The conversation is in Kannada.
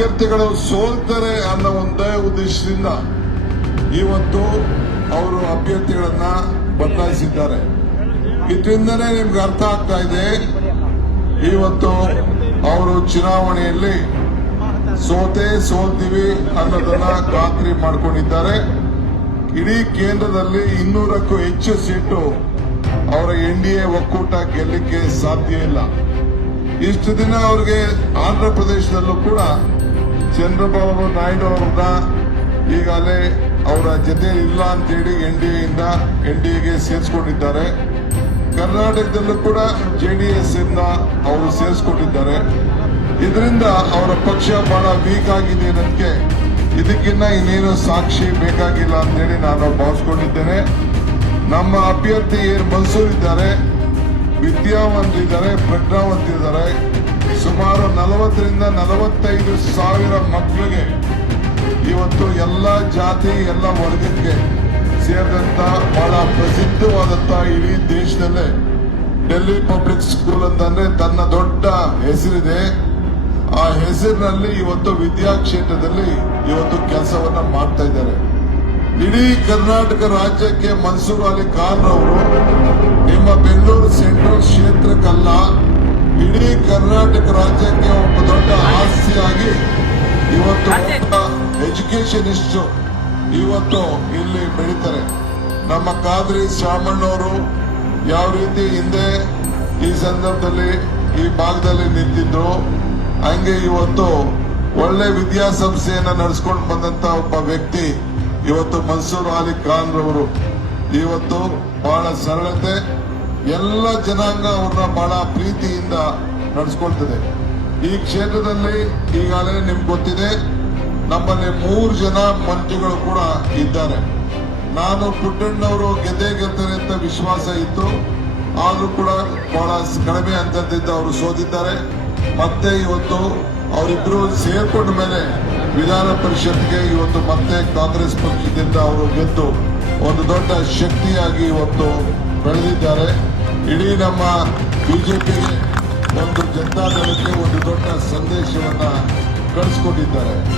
ಅಭ್ಯರ್ಥಿಗಳು ಸೋಲ್ತಾರೆ ಅನ್ನೋ ಒಂದೇ ಉದ್ದೇಶದಿಂದ ಇವತ್ತು ಅವರು ಅಭ್ಯರ್ಥಿಗಳನ್ನ ಬದಲಾಯಿಸಿದ್ದಾರೆ. ಇದರಿಂದನೇ ನಿಮ್ಗೆ ಅರ್ಥ ಆಗ್ತಾ ಇದೆ ಇವತ್ತು ಅವರು ಚುನಾವಣೆಯಲ್ಲಿ ಸೋಲ್ತೀವಿ ಅನ್ನೋದನ್ನ ಖಾತ್ರಿ ಮಾಡಿಕೊಂಡಿದ್ದಾರೆ. ಇಡೀ ಕೇಂದ್ರದಲ್ಲಿ 200ಕ್ಕೂ ಹೆಚ್ಚು ಸೀಟು ಅವರ ಎನ್ಡಿಎ ಒಕ್ಕೂಟ ಗೆಲ್ಲಕ್ಕೆ ಸಾಧ್ಯ ಇಲ್ಲ. ಇಷ್ಟು ದಿನ ಅವರಿಗೆ ಆಂಧ್ರ ಪ್ರದೇಶದಲ್ಲೂ ಕೂಡ ಚಂದ್ರಬಾಬು ನಾಯ್ಡು ಅವರನ್ನ ಈಗಾಗಲೇ ಅವರ ಜೊತೆ ಇಲ್ಲ ಅಂತೇಳಿ ಎನ್ಡಿಎಗೆ ಸೇರಿಸಿಕೊಂಡಿದ್ದಾರೆ. ಕರ್ನಾಟಕದಲ್ಲೂ ಕೂಡ ಜೆಡಿಎಸ್ ಇಂದ ಅವರು ಸೇರಿಸಿಕೊಂಡಿದ್ದಾರೆ. ಇದರಿಂದ ಅವರ ಪಕ್ಷ ಬಹಳ ವೀಕ್ ಆಗಿದೆ ಅನ್ನೋದಕ್ಕೆ ಇದಕ್ಕಿನ್ನ ಇನ್ನೇನು ಸಾಕ್ಷಿ ಬೇಕಾಗಿಲ್ಲ ಅಂತೇಳಿ ನಾನು ಭಾವಿಸ್ಕೊಂಡಿದ್ದೇನೆ. ನಮ್ಮ ಅಭ್ಯರ್ಥಿ ಏನು ಮನ್ಸೂರ್ ಇದ್ದಾರೆ, ವಿದ್ಯಾವಂತರಿದ್ದಾರೆ, ಪ್ರಜ್ಞಾವಂತರಿದ್ದಾರೆ. ಸುಮಾರು 40ರಿಂದ 45 ಸಾವಿರ ಮಕ್ಕಳಿಗೆ ಇವತ್ತು ಎಲ್ಲ ಜಾತಿ ಎಲ್ಲ ವರ್ಗಕ್ಕೆ ಸೇರಿದಂತ ಬಹಳ ಪ್ರಸಿದ್ಧವಾದಂತ ಇಡೀ ದೇಶದಲ್ಲೇ ಡೆಲ್ಲಿ ಪಬ್ಲಿಕ್ ಸ್ಕೂಲ್ ಅಂತಂದ್ರೆ ತನ್ನ ದೊಡ್ಡ ಹೆಸರಿದೆ. ಆ ಹೆಸರಿನಲ್ಲಿ ಇವತ್ತು ವಿದ್ಯಾಕ್ಷೇತ್ರದಲ್ಲಿ ಇವತ್ತು ಕೆಲಸವನ್ನ ಮಾಡ್ತಾ ಇದ್ದಾರೆ. ಇಡೀ ಕರ್ನಾಟಕ ರಾಜ್ಯಕ್ಕೆ ಮನ್ಸೂರ್ ಅಲಿ ಖಾನ್ ಅವರು ನಿಮ್ಮ ಬೆಂಗಳೂರು ಸೆಂಟ್ರಲ್ ಕ್ಷೇತ್ರಕ್ಕಲ್ಲ, ಇಡೀ ಕರ್ನಾಟಕ ರಾಜ್ಯಕ್ಕೆ ಒಬ್ಬ ದೊಡ್ಡ ಆಸ್ತಿಯಾಗಿ ಇವತ್ತು ಎಜುಕೇಶನಿಸ್ಟ್ ಇವತ್ತು ಇಲ್ಲಿ ಬೆಳೀತಾರೆ. ನಮ್ಮ ಖಾದ್ರಿ ಶಾಮಣ್ಣವರು ಯಾವ ರೀತಿ ಹಿಂದೆ ಈ ಸಂದರ್ಭದಲ್ಲಿ ಈ ಭಾಗದಲ್ಲಿ ನಿಂತಿದ್ರು, ಹಂಗೆ ಇವತ್ತು ಒಳ್ಳೆ ವಿದ್ಯಾಸಂಸ್ಥೆಯನ್ನ ನಡೆಸ್ಕೊಂಡು ಬಂದಂತ ಒಬ್ಬ ವ್ಯಕ್ತಿ ಇವತ್ತು ಮನ್ಸೂರ್ ಅಲಿ ಖಾನ್ ರವರು. ಇವತ್ತು ಬಹಳ ಸರಳತೆ, ಎಲ್ಲ ಜನಾಂಗ ಅವ್ರನ್ನ ಬಹಳ ಪ್ರೀತಿಯಿಂದ ನಡೆಸ್ಕೊಳ್ತದೆ. ಈ ಕ್ಷೇತ್ರದಲ್ಲಿ ಈಗಾಗಲೇ ನಿಮ್ಗೆ ಗೊತ್ತಿದೆ, ನಮ್ಮಲ್ಲಿ 3 ಜನ ಮಂತ್ರಿಗಳು ಕೂಡ ಇದ್ದಾರೆ. ನಾನು ಪುಟ್ಟಣ್ಣವರು ಗೆಲ್ತಾರೆ ಅಂತ ವಿಶ್ವಾಸ ಇತ್ತು, ಆದ್ರೂ ಕೂಡ ಬಹಳ ಕಡಿಮೆ ಅಂತರದಿಂದ ಅವರು ಸೋತಿದ್ದಾರೆ. ಮತ್ತೆ ಇವತ್ತು ಅವರಿಬ್ರು ಸೇರ್ಕೊಂಡ ಮೇಲೆ ವಿಧಾನ ಪರಿಷತ್ಗೆ ಇವತ್ತು ಮತ್ತೆ ಕಾಂಗ್ರೆಸ್ ಪಕ್ಷದಿಂದ ಅವರು ಗೆದ್ದು ಒಂದು ದೊಡ್ಡ ಶಕ್ತಿಯಾಗಿ ಇವತ್ತು ಬೆಳೆದಿದ್ದಾರೆ. ಇಡೀ ನಮ್ಮ ಬಿಜೆಪಿಗೆ ಒಂದು ಜನತಾದಳಕ್ಕೆ ಒಂದು ದೊಡ್ಡ ಸಂದೇಶವನ್ನ ಕಳಿಸ್ಕೊಟ್ಟಿದ್ದಾರೆ.